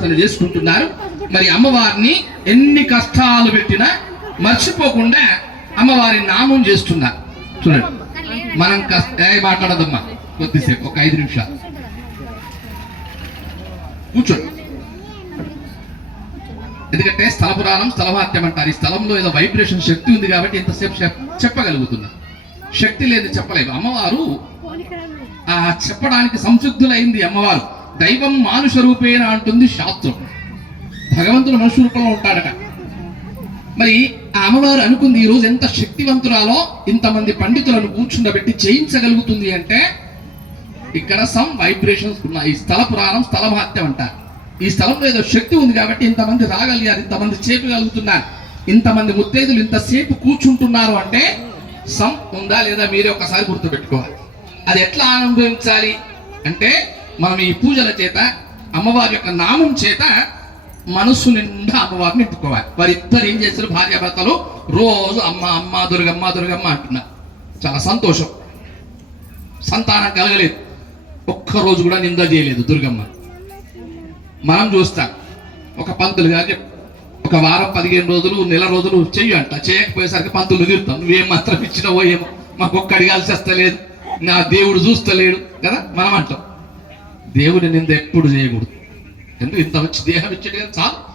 ప్రార్థన చేసుకుంటున్నారు. మరి అమ్మవారిని ఎన్ని కష్టాలు పెట్టినా మర్చిపోకుండా అమ్మవారి నామం చేస్తున్నారు చూడండి. మనం కష్ట మాట్లాడదమ్మా. కొద్దిసేపు ఒక ఐదు నిమిషాలు. కూర్చోండి. ఎందుకంటే స్థలపురాణం పురాణం అంటారు. ఈ స్థలంలో ఏదో వైబ్రేషన్ శక్తి ఉంది కాబట్టి ఇంతసేపు చెప్పగలుగుతున్నా. శక్తి లేదు చెప్పలేదు అమ్మవారు ఆ చెప్పడానికి సంసిద్ధులైంది అమ్మవారు. దైవం మానుష రూపేణ అంటుంది శాస్త్రం. భగవంతుడు మనుషు రూపంలో ఉంటాడట. మరి ఆ అమ్మవారు అనుకుంది ఈరోజు ఎంత శక్తివంతురాలో ఇంతమంది పండితులను కూర్చుండబెట్టి చేయించగలుగుతుంది అంటే ఇక్కడ సమ్ వైబ్రేషన్స్ ఉన్నాయి. ఈ స్థల పురాణం స్థల మహత్యం అంటారు ఈ స్థలంలో ఏదో శక్తి ఉంది కాబట్టి ఇంతమంది రాగలిగారు ఇంతమంది చేపగలుగుతున్నారు. ఇంతమంది ముత్తైదులు ఇంతసేపు కూర్చుంటున్నారు అంటే సమ్ ఉందా లేదా మీరే ఒకసారి గుర్తుపెట్టుకోవాలి. అది ఎట్లా అనుభవించాలి అంటే మనం ఈ పూజల చేత అమ్మవారి యొక్క నామం చేత మనస్సు నిండా అమ్మవారిని నింపుకోవాలి. వారిద్దరు ఏం చేస్తారు భార్యాభర్తలు? రోజు అమ్మ అమ్మ దుర్గమ్మ దుర్గమ్మ అంటున్నారు. చాలా సంతోషం. సంతానం కలగలేదు. ఒక్క రోజు కూడా నింద చేయలేదు దుర్గమ్మ. మనం చూస్తాం. ఒక పంతులు గారు ఒక వారం పదిహేను రోజులు నెల రోజులు చెయ్యి అంట. చేయకపోయేసరికి పంతులు తీరుతాం నువ్వేం మాత్రం ఇచ్చినవో ఏమో. మాకు ఒక్క అడిగాల్సి వస్తలేదు నా దేవుడు చూస్తలేడు. కదా? మనం అంటాం. దేవుడి నింద ఎప్పుడు చేయకూడదు. ఎందుకు ఇంత వచ్చి దేహం ఇచ్చాడు కదా చాలు.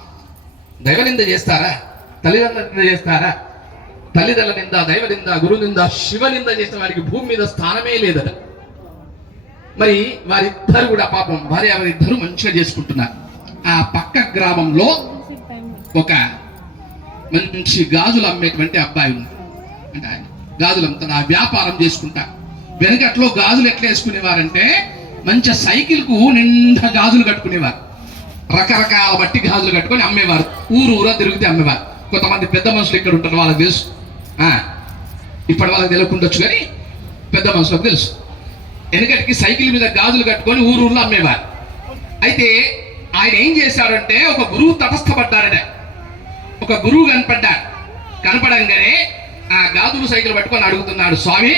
దైవ నింద చేస్తారా? తల్లిదండ్రుల నింద చేస్తారా? తల్లిదండ్రుల నింద దైవ నింద గురువు నింద శివ నింద చేసిన వారికి భూమి మీద స్థానమే లేదట. మరి వారిద్దరు కూడా పాపం భార్య వారిద్దరు మంచిగా చేసుకుంటున్నారు. ఆ పక్క గ్రామంలో ఒక మంచి గాజులు అమ్మేటువంటి అబ్బాయి ఉంది. అంటే ఆయన గాజులు అమ్ముతాడు ఆ వ్యాపారం చేసుకుంటా. వెనకట్లో గాజులు ఎట్లా వేసుకునేవారంటే మంచి సైకిల్కు నిండా గాజులు కట్టుకునేవారు. రకరకాల బట్టి గాజులు కట్టుకొని అమ్మేవారు. ఊరు ఊరా తిరిగితే అమ్మేవారు. కొంతమంది పెద్ద మనుషులు ఇక్కడ ఉంటారు వాళ్ళకి తెలుసు. ఇప్పటి వాళ్ళకి తెలియకుండొచ్చు కానీ పెద్ద మనుషులకు తెలుసు. ఎందుకంటే సైకిల్ మీద గాజులు కట్టుకొని ఊరు ఊర్లో అమ్మేవారు. అయితే ఆయన ఏం చేశాడంటే ఒక గురువు తటస్థపడ్డాడట ఒక గురువు కనపడ్డాడు. కనపడంగానే ఆ గాజులు సైకిల్ పట్టుకొని అడుగుతున్నాడు స్వామి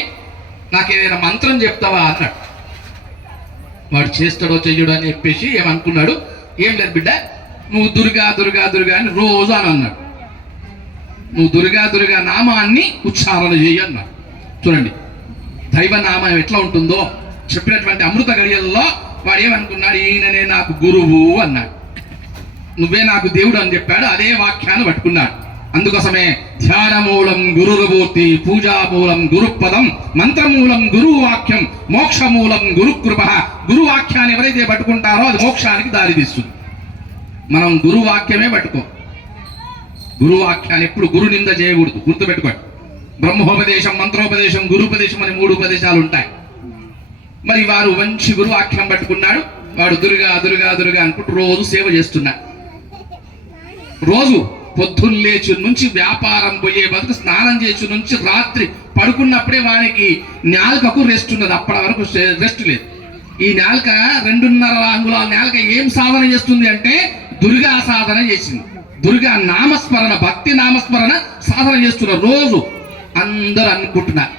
నాకు ఏదైనా మంత్రం చెప్తావా? అన్నాడు. వాడు చేస్తాడో చెయ్యడో అని చెప్పేసి ఏమనుకున్నాడు? ఏం లేదు బిడ్డ నువ్వు దుర్గా దుర్గా దుర్గా అని రోజు అని అన్నాడు. నువ్వు దుర్గా దుర్గా నామాన్ని ఉచ్చారణ చేయి అన్నాడు. చూడండి దైవనామం ఎట్లా ఉంటుందో చెప్పినటువంటి అమృత గడియల్లో వాడు ఏమనుకున్నాడు? ఈయననే నాకు గురువు అన్నాడు. నువ్వే నాకు దేవుడు అని చెప్పాడు అదే వాక్యాన్ని పట్టుకున్నాడు. అందుకోసమే ధ్యానమూలం పూజా పూజామూలం గురుపదం మంత్రమూలం గురువు వాక్యం మోక్షమూలం గురుకృప. గురువాక్యాన్ని ఎవరైతే పట్టుకుంటారో అది మోక్షానికి దారితీస్తుంది. మనం గురువాక్యమే పట్టుకో. గురువాక్యాన్ని ఎప్పుడు గురు నింద చేయకూడదు. గుర్తుపెట్టుకోండి. బ్రహ్మోపదేశం మంత్రోపదేశం గురుపదేశం అని మూడు ఉపదేశాలు ఉంటాయి. మరి వారు మంచి గురువాక్యం పట్టుకున్నాడు. వాడు దుర్గా దుర్గా దుర్గా అనుకుంటూ రోజు సేవ చేస్తున్నాడు. రోజు పొద్దున్న లేచి నుంచి వ్యాపారం పోయే వరకు స్నానం చేసి నుంచి రాత్రి పడుకున్నప్పుడే వానికి నాలుకకు రెస్ట్ ఉన్నది. అప్పటి వరకు రెస్ట్ లేదు. ఈ నాలుక రెండున్నర అంగుళాల నాలుక ఏం సాధన చేస్తుంది అంటే దుర్గా సాధన చేసింది. దుర్గా నామస్మరణ భక్తి నామస్మరణ సాధన చేస్తున్నారు రోజు అందరూ అనుకుంటున్నారు.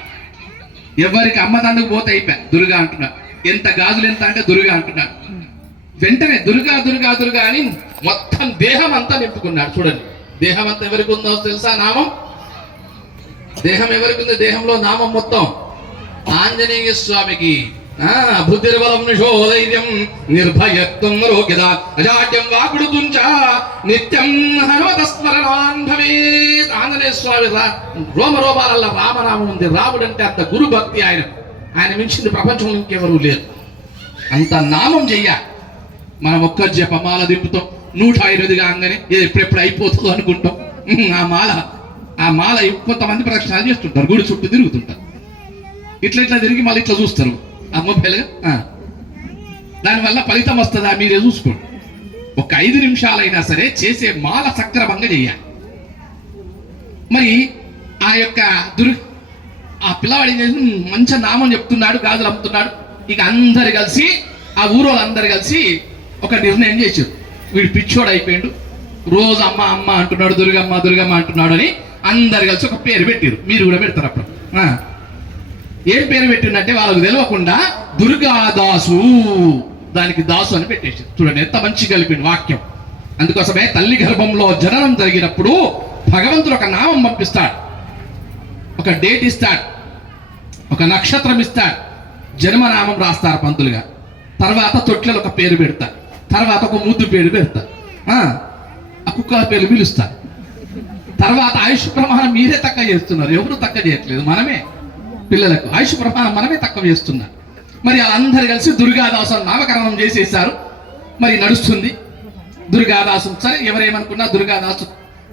ఎవరికి అమ్మదందుకు పోతే అయిపోయా? దుర్గా అంటున్నారు. ఎంత గాజులు ఎంత అంటే దుర్గా అంటున్నారు. వెంటనే దుర్గా దుర్గా దుర్గా అని మొత్తం దేహం అంతా నింపుకున్నాడు. చూడండి. దేహం అంతా ఎవరికి ఉందో తెలుసా నామం? దేహం ఎవరికి ఉంది? దేహంలో నామం మొత్తం ఆంజనేయ స్వామికి. ఆ బుద్ధిర్బలం నిషోధైర్యం నిర్భయత్వం రోగిద. అజాడ్యం వాకుడుతుంచ నిత్యం హనుమత స్మరణాన్ భవేత్ ఆంజనేయ స్వామి రా రోమ రోమాలలో రామనామం ఉంది. రాముడు అంటే అంత గురు భక్తి ఆయన. ఆయన మించింది ప్రపంచంలో ఇంకెవరూ లేరు. అంత నామం చెయ్య మనం ఒక్క జపమాల దింపుతాం. నూట ఇరవై కాగానే ఇది ఎప్పుడెప్పుడు అయిపోతుందో అనుకుంటాం. ఆ మాల ఆ మాల కొంతమంది ప్రదక్షిణాలు చేస్తుంటారు. గుడి చుట్టూ తిరుగుతుంటారు. ఇట్లా ఇట్లా తిరిగి మళ్ళీ ఇట్లా చూస్తారు. ఆ మొబైల్ దానివల్ల ఫలితం వస్తుందా మీరే చూసుకోండి. ఒక ఐదు నిమిషాలైనా సరే చేసే మాల సక్రమంగా చేయాలి. మరి ఆ యొక్క దుర్ ఆ పిల్లవాడు ఏం చేసి మంచి నామం చెప్తున్నాడు గాజులు అమ్ముతున్నాడు. ఇక అందరు కలిసి ఆ ఊరోళ్ళందరూ కలిసి ఒక నిర్ణయం చేశారు. వీడు పిచ్చోడు అయిపోయిండు. రోజు అమ్మ అమ్మ అంటున్నాడు దుర్గమ్మ దుర్గమ్మ అంటున్నాడు అని అందరు కలిసి ఒక పేరు పెట్టారు. మీరు కూడా పెడతారు అప్పుడు. ఆ. ఏం పేరు పెట్టిందంటే వాళ్ళకు తెలియకుండా దుర్గాదాసు దానికి దాసు అని పెట్టేసి చూడండి ఎంత మంచి కలిపింది వాక్యం. అందుకోసమే తల్లి గర్భంలో జననం జరిగినప్పుడు భగవంతుడు ఒక నామం పంపిస్తాడు. ఒక డేట్ ఇస్తాడు. ఒక నక్షత్రం ఇస్తాడు. జన్మనామం రాస్తారు పంతులుగా. తర్వాత తొట్లలో ఒక పేరు పెడతారు తర్వాత ఒక ముద్దు పేరు పెడతా. ఆ, ఆ పేరు పిలుస్తా. తర్వాత ఆయుష్ ప్రమాణం మీరే తక్కువ చేస్తున్నారు. ఎవరు తక్కువ చేయట్లేదు. మనమే పిల్లలకు ఆయుష్ ప్రమాణం మనమే తక్కువ చేస్తున్నాం. మరి వాళ్ళందరూ కలిసి దుర్గాదాసు నామకరణం చేసేసారు మరి నడుస్తుంది. దుర్గాదాసు సరే ఎవరేమనుకున్నా దుర్గాదాసు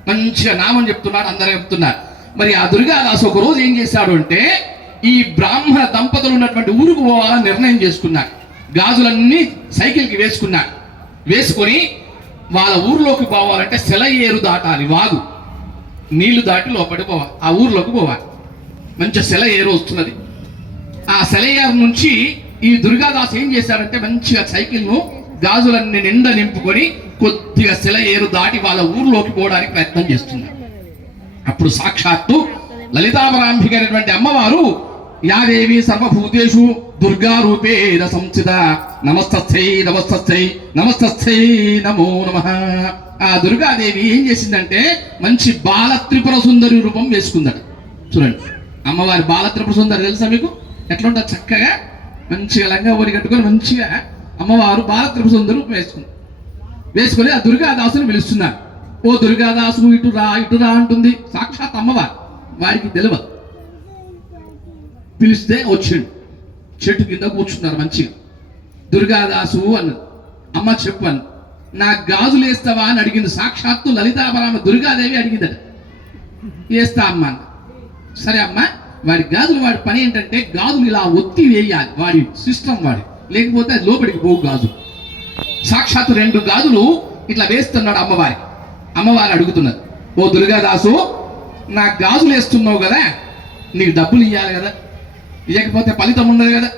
మంచిగా నామం చెప్తున్నాడు అందరూ చెప్తున్నారు. మరి ఆ దుర్గాదాసు ఒక రోజు ఏం చేశాడు అంటే ఈ బ్రాహ్మణ దంపతులు ఉన్నటువంటి ఊరుకు పోవాలని నిర్ణయం చేసుకున్నాడు. గాజులన్నీ సైకిల్కి వేసుకున్నాడు. వేసుకొని వాళ్ళ ఊర్లోకి పోవాలంటే సెలయేరు దాటాలి వాగు. నీళ్ళు దాటి లోపలికి పోవాలి ఆ ఊర్లోకి పోవాలి. మంచి సెల ఏరు వస్తున్నది. ఆ సెలయేరు నుంచి ఈ దుర్గాదాస్ ఏం చేశాడంటే మంచిగా సైకిల్ను గాజులన్నీ నిండా నింపుకొని కొద్దిగా సెల ఏరు దాటి వాళ్ళ ఊర్లోకి పోవడానికి ప్రయత్నం చేస్తున్నాడు. అప్పుడు సాక్షాత్తు లలితాపరాంభిక అయినటువంటి అమ్మవారు యాదేవి సర్వభూతేషు దుర్గా రూపేణ సంస్థిత నమస్తస్థై నమస్తస్థై నమస్తస్థై నమో నమ ఆ దుర్గాదేవి ఏం చేసిందంటే మంచి బాల త్రిపుర సుందరి రూపం వేసుకుందట. చూడండి. అమ్మవారి బాల త్రిపుర సుందరి తెలుసా మీకు? ఎట్లుంటుంది చక్కగా మంచిగా లంగా ఊరి కట్టుకొని మంచిగా అమ్మవారు బాల త్రిపుర సుందరి రూపం వేసుకుంది. వేసుకొని ఆ దుర్గాదాసుని పిలుస్తున్నారు. ఓ దుర్గాదాసు ఇటు రా ఇటు రా అంటుంది. సాక్షాత్ అమ్మవారు. వారికి తెలియదు. పిలిస్తే వచ్చిండు. చెట్టు కింద కూర్చున్నారు మంచిగా. దుర్గాదాసు అన్నది అమ్మ చెప్పాను నా గాజులు వేస్తావా? అని అడిగింది. సాక్షాత్తు లలితాపరామ దుర్గాదేవి అడిగిందట. వేస్తా అమ్మ సరే అమ్మ వాడి గాజులు వాడి పని ఏంటంటే గాజులు ఇలా ఒత్తి వేయాలి. వాడి సిస్టమ్ వాడి. లేకపోతే అది లోపలికి పోవు గాజు సాక్షాత్తు రెండు గాజులు ఇట్లా వేస్తున్నాడు అమ్మవారి. అమ్మవారు అడుగుతున్నది ఓ దుర్గాదాసు నా గాజులు వేస్తున్నావు కదా నీకు డబ్బులు ఇవ్వాలి కదా ఇవ్వకపోతే ఫలితం ఉండదు కదా.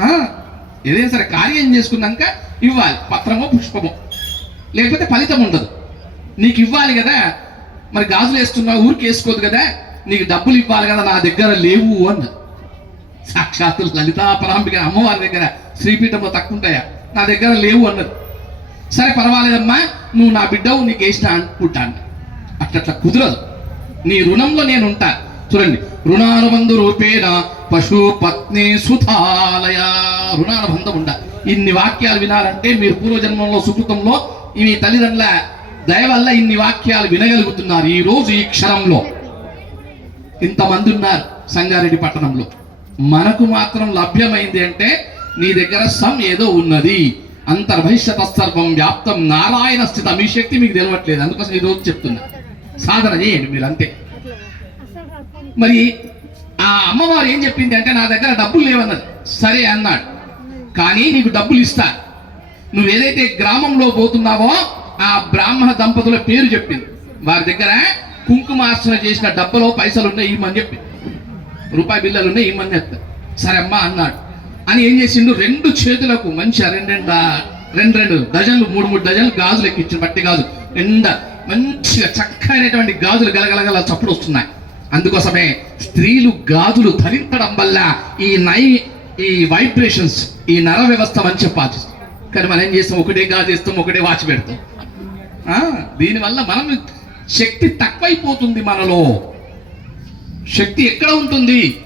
ఆ, ఏదైనా సరే కార్యం చేసుకున్నాక ఇవ్వాలి. పత్రమో పుష్పమో. లేకపోతే ఫలితం ఉండదు. నీకు ఇవ్వాలి కదా. మరి గాజులు వేస్తున్నావు ఊరికి వేసుకోదు కదా. నీకు డబ్బులు ఇవ్వాలి కదా నా దగ్గర లేవు అన్నది. సాక్షాత్తు లలితాపరాంబిక అమ్మవారి దగ్గర శ్రీపీఠంలో తక్కువ ఉంటాయా? నా దగ్గర లేవు అన్నది. సరే పర్వాలేదమ్మా. నువ్వు నా బిడ్డవు నీకు వేసిన అనుకుంటాను అట్లట్లా కుదరదు. నీ రుణంలో నేను ఉంటా. చూడండి. రుణానుబంధు రూపేణ పశు పత్ని సుతాలయ రుణానుబంధం ఉండ ఇన్ని వాక్యాలు వినాలంటే మీరు పూర్వజన్మంలో సుకృతంలో ఈ తల్లిదండ్రుల దయ వల్ల ఇన్ని వాక్యాలు వినగలుగుతున్నారు ఈ రోజు ఈ క్షణంలో. ఇంతమంది ఉన్నారు సంగారెడ్డి పట్టణంలో. మనకు మాత్రం లభ్యమైంది అంటే నీ దగ్గర సం ఏదో ఉన్నది. అంతర్భవిష్యత సర్వం వ్యాప్తం నారాయణ స్థిత. మీ శక్తి మీకు తెలవట్లేదు. అందుకోసం ఈ రోజు చెప్తున్నా. సాధన చేయండి మీరు అంతే మరి ఆ అమ్మవారు ఏం చెప్పింది అంటే నా దగ్గర డబ్బులు లేవన్నది. సరే అన్నాడు. కానీ నీకు డబ్బులు ఇస్తా. నువ్వు ఏదైతే గ్రామంలో పోతున్నావో ఆ బ్రాహ్మణ దంపతుల పేరు చెప్పింది. వారి దగ్గర కుంకుమార్చన చేసిన డబ్బలో పైసలు ఉన్నాయి ఇమ్మని చెప్పి. రూపాయి బిల్లలు ఉన్నాయి ఇమ్మని చెప్తా. సరే అమ్మా అన్నాడు. అని ఏం చేసిండు? రెండు చేతులకు మంచి రెండు రెండు రెండు రెండు డజన్లు మూడు మూడు డజన్లు గాజులు ఎక్కించిన బట్టి గాజులు. ఎండ మంచిగా చక్కనైనటువంటి గాజులు గలగలగల చప్పుడు వస్తున్నాయి. అందుకోసమే స్త్రీలు గాజులు ధరించడం వల్ల ఈ నై ఈ వైబ్రేషన్స్ ఈ నర వ్యవస్థ అని చెప్పాలి కానీ మనం ఏం చేస్తాం? ఒకటే గాజు ఇస్తాం ఒకటే వాచ్ పెడతాం. ఆ, దీనివల్ల మనం శక్తి తక్కువైపోతుంది మనలో. శక్తి ఎక్కడ ఉంటుంది?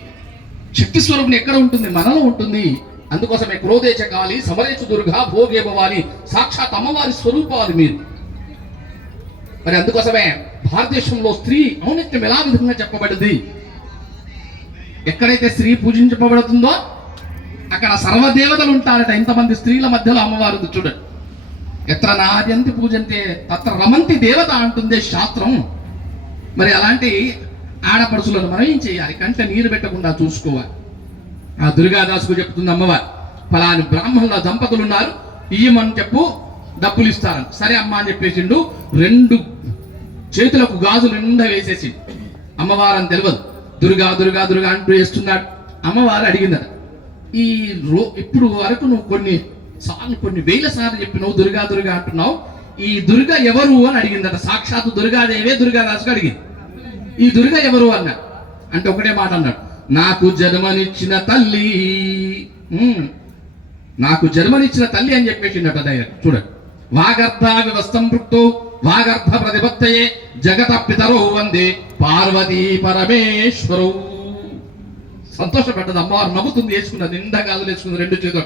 శక్తి స్వరూపం ఎక్కడ ఉంటుంది? మనలో ఉంటుంది. అందుకోసమే క్రోధేచ కాలి సమరేచు దుర్గా భోగేభవాలి సాక్షాత్ అమ్మవారి స్వరూపాలు మీరు. మరి అందుకోసమే భారతదేశంలో స్త్రీ ఔన్నత్యం ఎలా విధంగా చెప్పబడింది? ఎక్కడైతే స్త్రీ పూజించబడుతుందో అక్కడ సర్వదేవతలు ఉంటారట. ఇంతమంది స్త్రీల మధ్యలో అమ్మవారు చూడండి. ఎత్ర నాద్యంతి పూజంతే తత్ర రమంతి దేవత అంటుంది శాస్త్రం. మరి అలాంటి ఆడపడుచులను మనం ఏం చేయాలి? కంటే నీరు పెట్టకుండా చూసుకోవాలి. ఆ దుర్గాదాసుకు చెప్తుంది అమ్మవారు ఫలాని బ్రాహ్మణుల దంపతులు ఉన్నారు ఇయ్యమని చెప్పు డబ్బులు ఇస్తారని. సరే అమ్మ అని చెప్పేసిండు. రెండు చేతులకు గాజులు నిండా వేసేసి అమ్మవారని తెలియదు దుర్గా దుర్గా దుర్గా అంటూ వేస్తున్నాడు. అమ్మవారు అడిగిందట ఈ రో ఇప్పుడు వరకు నువ్వు కొన్ని సార్లు కొన్ని వేల సార్లు చెప్పినావు దుర్గా దుర్గా అంటున్నావు. ఈ దుర్గ ఎవరు? అని అడిగిందట. సాక్షాత్తు దుర్గాదేవే దుర్గాదాసుకు అడిగింది. ఈ దుర్గ ఎవరు? అన్న అంటే ఒకటే మాట అన్నాడు. నాకు జన్మనిచ్చిన తల్లి. నాకు జన్మనిచ్చిన తల్లి అని చెప్పేసిండట దగ్గర చూడండి. వాగర్ధ వ్యవస్థం పృక్తు వాగర్ధ ప్రతిపత్తయే జగత పితరో వందే పార్వతీ పరమేశ్వరు. సంతోషపెట్టదు అమ్మవారు నవ్వుతుంది వేసుకున్నది నిండా గాజులు వేసుకుంది రెండు చేతులు.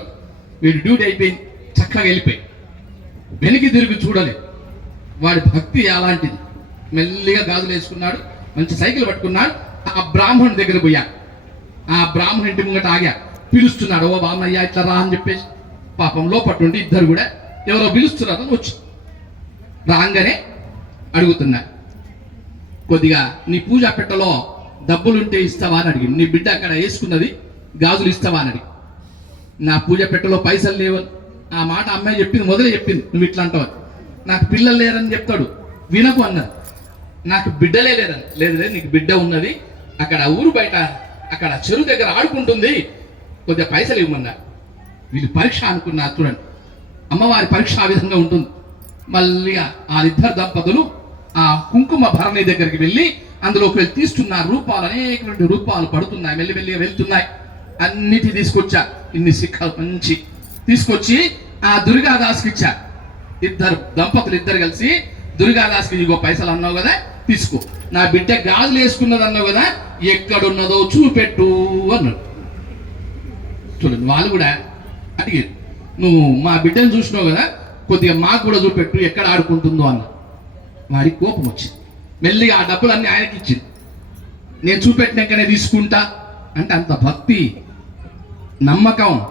వీడి డ్యూటీ అయిపోయింది చక్కగా వెళ్ళిపోయి. వెనక్కి తిరిగి చూడాలి. వాడి భక్తి అలాంటిది. మెల్లిగా గాజులు వేసుకున్నాడు మంచి సైకిల్ పట్టుకున్నాడు ఆ బ్రాహ్మణుడి దగ్గర పోయా. ఆ బ్రాహ్మణుడి ఇంటి ముంగట ఆగా. పిలుస్తున్నాడు ఓ బామ్మయ్య ఇట్లా రా అని చెప్పేసి. పాపం లోపట్టుండి ఇద్దరు కూడా ఎవరో పిలుస్తున్నారు వచ్చు. రాగానే అడుగుతున్నా. కొద్దిగా నీ పూజా పెట్టలో డబ్బులుంటే ఇస్తావా అని అడిగి నీ బిడ్డ అక్కడ వేసుకున్నది గాజులు ఇస్తావా అని అడిగి నా పూజ పెట్టలో పైసలు లేవు ఆ మాట అమ్మాయి చెప్పింది మొదలే చెప్పింది. నువ్వు ఇట్లా అంటావు నాకు పిల్లలు లేరని చెప్తాడు. వినకు అన్నారు నాకు బిడ్డలే లేదని లేదు లేదు నీకు బిడ్డ ఉన్నది. అక్కడ ఊరు బయట అక్కడ చెరువు దగ్గర ఆడుకుంటుంది. కొద్దిగా పైసలు ఇవ్వమన్నా వీళ్ళు పరీక్ష అనుకున్నారు చూడండి. అమ్మవారి పరీక్ష ఆ విధంగా ఉంటుంది. మళ్ళీ ఆ ఇద్దరు దంపతులు ఆ కుంకుమ భరణి దగ్గరికి వెళ్ళి అందులోకి వెళ్ళి తీస్తున్నారు రూపాలు అనేకటువంటి రూపాలు పడుతున్నాయి మెల్లిమెల్లిగా వెళ్తున్నాయి. అన్నిటి తీసుకొచ్చా? ఇన్ని సిక్కలు మంచి తీసుకొచ్చి ఆ దుర్గాదాస్కి ఇచ్చా. ఇద్దరు దంపతులు ఇద్దరు కలిసి దుర్గాదాస్కి ఇదిగో పైసలు అన్నావు కదా తీసుకో. నా బిడ్డ గాజులు వేసుకున్నది అన్నావు కదా ఎక్కడున్నదో చూపెట్టు అన్నాడు. చూడండి వాళ్ళు కూడా అడిగారు నువ్వు మా బిడ్డను చూసినావు కదా? కొద్దిగా మాకు కూడా చూపెట్టు ఎక్కడ ఆడుకుంటుందో అన్న. వాడికి కోపం వచ్చింది. మెల్లిగా ఆ డబ్బులన్నీ ఆయనకి ఇచ్చింది. నేను చూపెట్టినాకనే తీసుకుంటా అంటే అంత భక్తి నమ్మకం.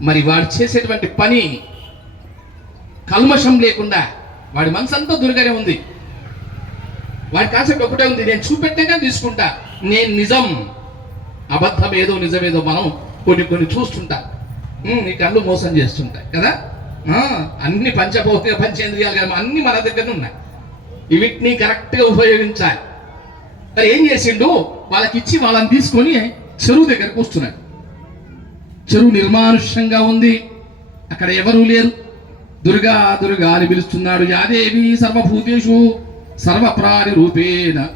మరి వాడు చేసేటువంటి పని కల్మషం లేకుండా వాడి మనసు అంతా దుర్గానే ఉంది. వాడి కాన్సెప్ట్ ఒకటే ఉంది. నేను చూపెట్టాక తీసుకుంటా. నేను నిజం అబద్ధం ఏదో నిజమేదో మనం కొన్ని కొన్ని చూస్తుంటా. నీ కళ్ళు మోసం చేస్తుంటాయి కదా? ఆ, అన్ని పంచభౌతిక పంచేంద్రియాలు కదా అన్ని మన దగ్గర ఉన్నాయి. వీటిని కరెక్ట్గా ఉపయోగించాలి. మరి ఏం చేసిండు? వాళ్ళకి ఇచ్చి వాళ్ళని తీసుకొని చెరువు దగ్గరకు వస్తున్నాడు చెరువు నిర్మానుష్యంగా ఉంది. అక్కడ ఎవరూ లేరు. దుర్గా దుర్గా అని పిలుస్తున్నాడు. యాదేవి సర్వభూతేషు సర్వప్రాణి రూపేణ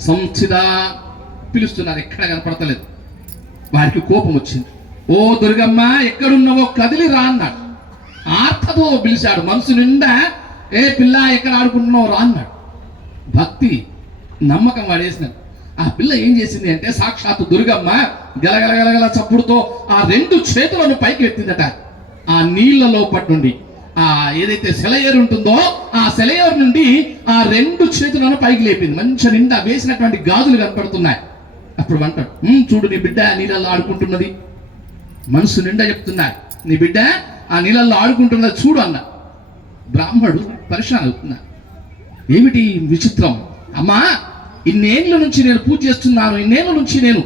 సంస్థిత పిలుస్తున్నారు. ఎక్కడ కనపడతలేదు. వారికి కోపం వచ్చింది. ఓ దుర్గమ్మ ఎక్కడున్నావో కదిలి రా అన్నాడు. ఆర్తతో పిలిచాడు మనసు నిండా ఏ పిల్ల ఎక్కడ ఆడుకుంటున్నావు రా అన్నాడు. భక్తి నమ్మకం వాడేసినాడు. ఆ పిల్ల ఏం చేసింది అంటే సాక్షాత్తు దుర్గమ్మ గలగలగలగల చప్పుడుతో ఆ రెండు చేతులను పైకి ఎత్తిందట. ఆ నీళ్ళలో నుండి ఆ ఏదైతే సెలయేరు ఉంటుందో ఆ సెలయేరు నుండి ఆ రెండు చేతులను పైకి లేపింది. మంచి నిండా వేసినటువంటి గాజులు కనపడుతున్నాయి. అప్పుడు అంటాడు "ఉమ్, చూడు నీ బిడ్డ నీళ్ళల్లో ఆడుకుంటున్నది. మనసు నిండా చెప్తున్నారు. నీ బిడ్డ ఆ నీళ్ళల్లో ఆడుకుంటున్నది చూడు అన్న. బ్రాహ్మడు పరిశ్రమ అవుతున్నా ఏమిటి విచిత్రం? అమ్మా ఇన్నేళ్ళ నుంచి నేను పూజ చేస్తున్నాను ఇన్నేళ్ళ నుంచి నేను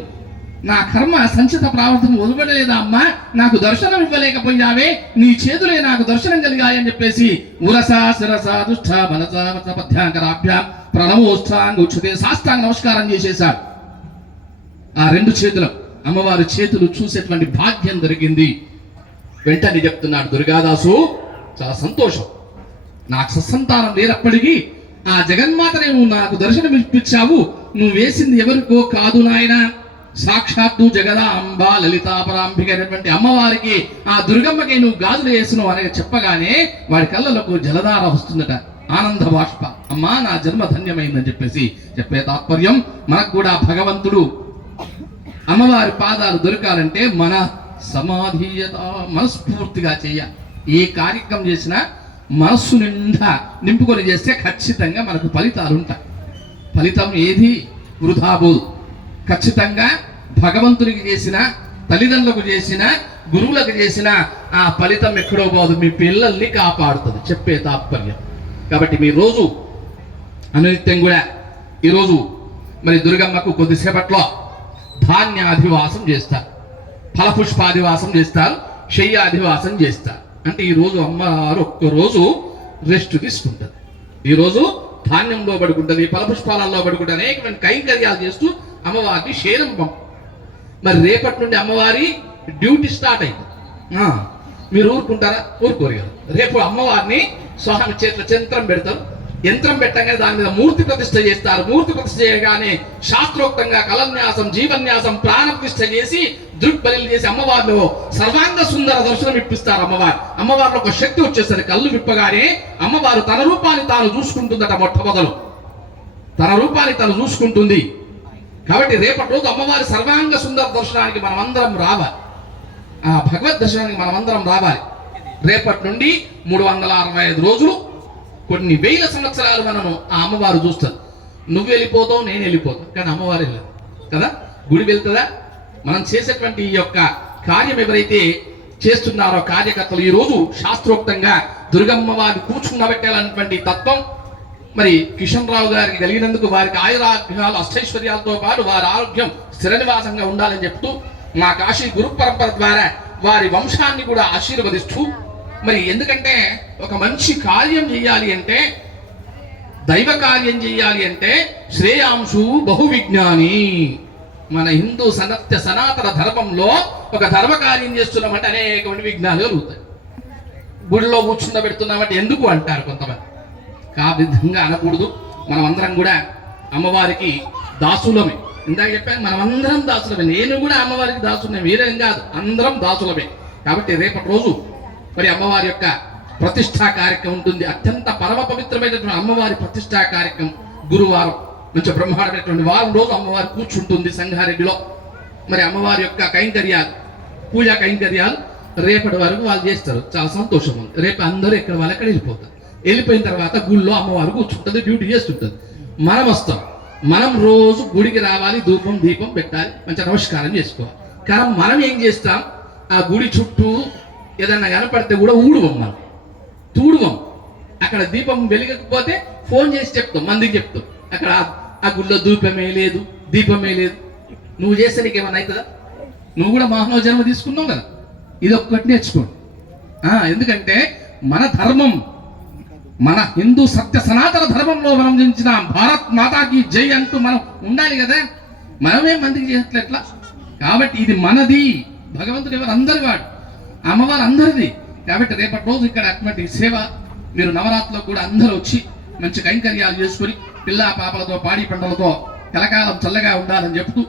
నా కర్మ సంచిత ప్రావర్తన వదిలిపెట్టలేదా అమ్మా? నాకు దర్శనం ఇవ్వలేకపోయావే నీ చేతులే నాకు దర్శనం కలిగాయని చెప్పేసి ఉరసా శిరస దుష్ట మనస పథ్యాంకరాభ్యాం ప్రణవోత్సాంగ ఉచ్చుతే సాష్టాంగ నమస్కారం చేసేశాడు. ఆ రెండు చేతులు అమ్మవారి చేతులు చూసేటువంటి భాగ్యం దొరికింది. వెంటనే చెప్తున్నాడు దుర్గాదాసు చాలా సంతోషం. నాకు సత్సంతానం లేనప్పటికీ ఆ జగన్మాతనే నువ్వు నాకు దర్శనం ఇప్పించావు. నువ్వు వేసింది ఎవరికో కాదు నాయన. సాక్షాత్తు జగద అంబ లలితాపరాంబిక అయినటువంటి అమ్మవారికి ఆ దుర్గమ్మకి నువ్వు గాజులు వేసినావు అని చెప్పగానే వాడి కళ్ళలకు జలధార వస్తుందట. ఆనంద బాష్ప. అమ్మా నా జన్మ ధన్యమైందని చెప్పేసి చెప్పే తాత్పర్యం మనకు కూడా భగవంతుడు అమ్మవారి పాదాలు దొరకాలంటే మన సమాధీయత మనస్ఫూర్తిగా చేయ. ఏ కార్యక్రమం చేసినా మనస్సు నిండా నింపుకొని చేస్తే ఖచ్చితంగా మనకు ఫలితాలు ఉంటాయి ఫలితం ఏది? వృధాబోదు ఖచ్చితంగా భగవంతునికి చేసిన తల్లిదండ్రులకు చేసిన గురువులకు చేసిన ఆ ఫలితం ఎక్కడో పోదు. మీ పిల్లల్ని కాపాడుతుంది. చెప్పే తాత్పర్యం. కాబట్టి మీ రోజు అనునిత్యం కూడా ఈరోజు మరి దుర్గమ్మకు కొద్దిసేపట్లో ధాన్యాధివాసం చేస్తారు. ఫలపుష్పాధివాసం చేస్తారు. శయ్యాధివాసం చేస్తారు. అంటే ఈరోజు అమ్మవారు ఒక్క రోజు రెస్ట్ తీసుకుంటుంది ఈరోజు ధాన్యంలో పడుకుంటుంది ఫలపుష్పాలలో పడుకుంటుంది అనేకమైన కైంకర్యాలు చేస్తూ అమ్మవారిని శేరం మరి రేపటి నుండి అమ్మవారి డ్యూటీ స్టార్ట్ అయింది. మీరు ఊరుకుంటారా? ఊరుకోరు కదా. రేపు అమ్మవారిని స్వామి చేతుల చంత్రం పెడతారు. యంత్రం పెట్టగానే దాని మీద మూర్తి ప్రతిష్ట చేస్తారు. మూర్తి ప్రతిష్ట చేయగానే శాస్త్రోక్తంగా కలన్యాసం జీవన్యాసం ప్రాణప్రతిష్ట చేసి దృక్బలి చేసి అమ్మవారిలో సర్వాంగ సుందర దర్శనం ఇప్పిస్తారు అమ్మవారు. అమ్మవారిలో ఒక శక్తి వచ్చేసరి కళ్ళు విప్పగానే అమ్మవారు తన రూపాన్ని తాను చూసుకుంటుందట మొట్టమొదలు. తన రూపాన్ని తను చూసుకుంటుంది. కాబట్టి రేపటి రోజు అమ్మవారి సర్వాంగ సుందర దర్శనానికి మనం అందరం రావాలి. ఆ భగవద్ దర్శనానికి మనం అందరం రావాలి. రేపటి నుండి మూడు వందల అరవై ఐదు రోజులు కొన్ని వేల సంవత్సరాలు మనము ఆ అమ్మవారు చూస్తాం. నువ్వు వెళ్ళిపోతావు నేను వెళ్ళిపోతాను. కానీ అమ్మవారు వెళ్ళదు కదా? గుడి వెళ్తుందా? మనం చేసేటువంటి ఈ యొక్క కార్యం ఎవరైతే చేస్తున్నారో కార్యకర్తలు ఈ రోజు శాస్త్రోక్తంగా దుర్గమ్మ వారిని కూర్చుండబెట్టాలన్నటువంటి తత్వం మరి కిషన్ రావు గారికి కలిగినందుకు వారికి ఆయురాగ్యాలు అష్టైశ్వర్యాలతో పాటు వారి ఆరోగ్యం స్థిర నివాసంగా ఉండాలని చెప్తూ మా కాశీ గురు పరంపర ద్వారా వారి వంశాన్ని కూడా ఆశీర్వదిస్తూ మరి ఎందుకంటే ఒక మంచి కార్యం చేయాలి అంటే దైవ కార్యం చేయాలి అంటే శ్రేయాంశు బహువిజ్ఞాని మన హిందూ సనత్య సనాతన ధర్మంలో ఒక ధర్మ కార్యం చేస్తున్నామంటే అనేకమైన విఘ్నాలు కలుగుతాయి గుడిలో కూర్చుందా పెడుతున్నామంటే ఎందుకు అంటారు కొంతమంది? కా విధంగా అనకూడదు. మనం అందరం కూడా అమ్మవారికి దాసులమే. ఇందాక చెప్పాను మనం అందరం దాసులమే. నేను కూడా అమ్మవారికి దాసులమే మీరేం కాదు అందరం దాసులమే. కాబట్టి రేపటి రోజు మరి అమ్మవారి యొక్క ప్రతిష్టా కార్యక్రమం ఉంటుంది. అత్యంత పరమ పవిత్రమైనటువంటి అమ్మవారి ప్రతిష్టా కార్యక్రమం గురువారం. మంచి బ్రహ్మాండమైనటువంటి వారం రోజు అమ్మవారు కూర్చుంటుంది సంగారెడ్డిలో. మరి అమ్మవారి యొక్క కైంకర్యాలు పూజా కైంకర్యాలు రేపటి వరకు వాళ్ళు చేస్తారు. చాలా సంతోషం ఉంది. రేపు అందరూ ఎక్కడ వాళ్ళక్కడ వెళ్ళిపోతారు? వెళ్ళిపోయిన తర్వాత గుళ్ళో అమ్మవారు కూర్చుంటుంది డ్యూటీ చేస్తుంటుంది. మనం వస్తాం. మనం రోజు గుడికి రావాలి ధూపం దీపం పెట్టాలి మంచి నమస్కారం చేసుకోవాలి. కానీ మనం ఏం చేస్తాం? ఆ గుడి చుట్టూ ఏదన్నా కనపడితే కూడా ఊడువం మనం. తూడువం. అక్కడ దీపం వెలిగకపోతే ఫోన్ చేసి చెప్తాం మందికి చెప్తాం. అక్కడ ఆ- గుళ్ళో దూపమే లేదు దీపమే లేదు. నువ్వు చేస్తే నీకు ఏమైనా అవుతుందా? నువ్వు కూడా మానవ జన్మ తీసుకున్నావు కదా. ఇది ఒక్కటి నేర్చుకోండి. ఆ, ఎందుకంటే మన ధర్మం మన హిందూ సత్య సనాతన ధర్మంలో మనం జయించిన భారత్ మాతాకి జై అంటూ మనం ఉండాలి కదా. మనమే మందికి చేసినట్లు ఎట్లా? కాబట్టి ఇది మనది. భగవంతుడు ఎవరు? అందరి వాడు. అమ్మవారు అందరిది కాబట్టి రేపటి రోజు ఇక్కడ అటువంటి సేవ మీరు నవరాత్రులకు కూడా అందరూ వచ్చి మంచి కైంకర్యాలు చేసుకుని పిల్ల పాపలతో పాడి పంటలతో కలకాలం చల్లగా ఉండాలని చెప్తూ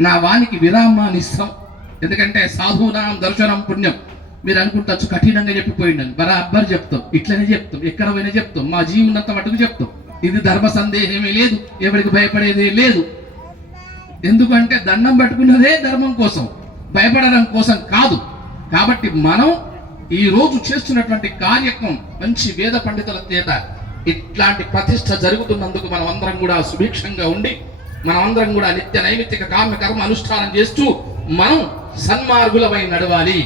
నా వానికి విరామాన్ని ఇస్తాం ఎందుకంటే సాధునాం దర్శనం పుణ్యం. మీరు అనుకుంటచ్చు కఠినంగా చెప్పిపోయిండని బరాబర్ చెప్తాం. ఇట్లనే చెప్తాం. ఎక్కడ పోయినా చెప్తాం. మా జీవనంత మటుకు చెప్తాం. ఇది ధర్మ సందేహమే లేదు. ఎవరికి భయపడేదే లేదు. ఎందుకంటే దండం పట్టుకున్నదే ధర్మం కోసం. భయపడడం కోసం కాదు. కాబట్టి మనం ఈ రోజు చేస్తున్నటువంటి కార్యక్రమం మంచి వేద పండితుల చేత ఇట్లాంటి ప్రతిష్ట జరుగుతున్నందుకు మనం అందరం కూడా సుభిక్షంగా ఉండి మనం అందరం కూడా నిత్య నైమిత్తిక కామ్య కర్మ అనుష్ఠానం చేస్తూ మనం సన్మార్గులమై నడవాలి.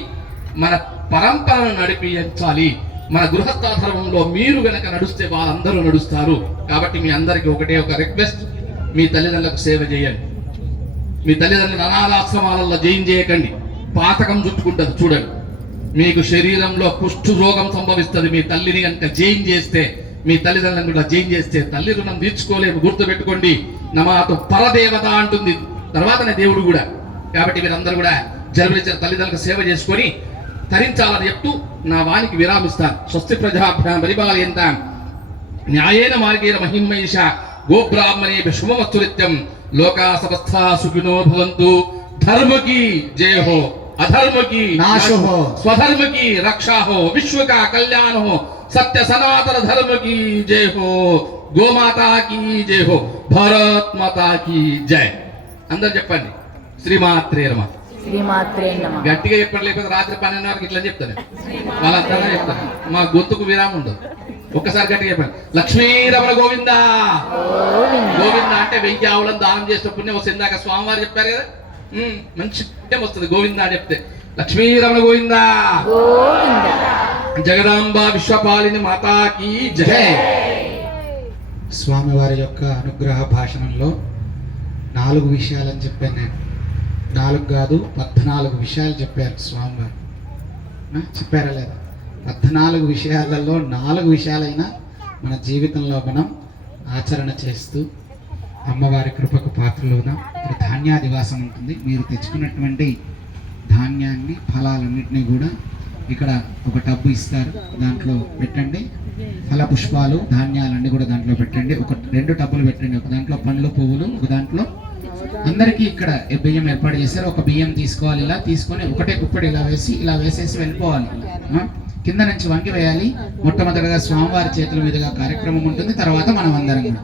మన పరంపరను నడిపించాలి మన గృహస్థాధర్మంలో మీరు గనక నడుస్తే వాళ్ళందరూ నడుస్తారు. కాబట్టి మీ అందరికీ ఒకటే ఒక రిక్వెస్ట్ మీ తల్లిదండ్రులకు సేవ చేయండి. మీ తల్లిదండ్రులు అనాథాశ్రమాలలో జైన్ చేయకండి. పాతకం చుట్టుకుంటుంది చూడండి. మీకు శరీరంలో కుష్ఠు రోగం సంభవిస్తుంది. మీ తల్లిని కనుక జైన్ చేస్తే మీ తల్లిదండ్రులను కూడా జైన్ చేస్తే తల్లి రుణం తీర్చుకోలేము గుర్తుపెట్టుకోండి. నమాతో పరదేవత అంటుంది. తర్వాతనే దేవుడు కూడా. కాబట్టి మీరందరూ కూడా జన్మనిచ్చిన తల్లిదండ్రులకు సేవ చేసుకొని తరించాలని చెప్తూ నా వానికి విరామిస్తాను. స్వస్తి ప్రజాభ్యాం పరిపాలయంతాం. న్యాయేన మార్గేణ మహిమేష గోబ్రాహ్మణే శుభమస్తు లోకా సమస్తా సుఖినో భవంతు. ధర్మకి జయ హో అధర్మకి నాశో. స్వధర్మకి రక్షా హో విశ్వ కా కళ్యాణ. హో సత్య సనాతన ధర్మకి జయ హో గోమాతా की జయ హో భారత్ మాతా की జయ. అందరు చెప్పండి. శ్రీమాత్రే నమ. శ్రీమాత్రే నమ. గట్టిగా చెప్పండి లేకపోతే రాత్రి పన్నెండు వరకు ఇట్లా చెప్తాను. వాళ్ళంతా చెప్తాను మా గొంతుకు విరామం ఉండదు. ఒక్కసారి గట్టిగా చెప్పండి. లక్ష్మీ రమణ గోవిందా? గోవింద. అంటే వెయ్యి ఆవులను దానం చేసిన పుణ్యం వస్తుంది ఇందాక స్వామివారు చెప్పారు కదా. మంచి పుణ్యం వస్తుంది. గోవిందా చెప్తే లక్ష్మీ రమణ గోవిందా. గోవింద. జగదాంబ విశ్వపాలిని మాతాకి జయ స్వామివారి యొక్క అనుగ్రహ భాషణంలో నాలుగు విషయాలని చెప్పాను నేను. నాలుగు కాదు పద్నాలుగు విషయాలు చెప్పారు స్వామివారు. చెప్పారా లేదా? పద్నాలుగు విషయాలలో నాలుగు విషయాలైనా మన జీవితంలో మనం ఆచరణ చేస్తూ అమ్మవారి కృపకు పాత్రలోన ఇక్కడ ధాన్యాదివాసం ఉంటుంది. మీరు తెచ్చుకున్నటువంటి ధాన్యాన్ని ఫలాలన్నింటినీ కూడా ఇక్కడ ఒక టబ్బు ఇస్తారు. దాంట్లో పెట్టండి. ఫల పుష్పాలు ధాన్యాలన్నీ కూడా దాంట్లో పెట్టండి. ఒక రెండు టబ్బులు పెట్టండి. ఒక దాంట్లో పండ్లు పువ్వులు ఒక దాంట్లో అందరికీ ఇక్కడ బియ్యం ఏర్పాటు చేశారు. ఒక బియ్యం తీసుకోవాలి ఇలా తీసుకొని ఒకటే కుప్పటి ఇలా వేసి ఇలా వేసేసి వెళ్ళిపోవాలి. కింద నుంచి వంగి వేయాలి. మొట్టమొదటిగా స్వామివారి చేతుల మీదుగా కార్యక్రమం ఉంటుంది. తర్వాత మనం అందరం కూడా.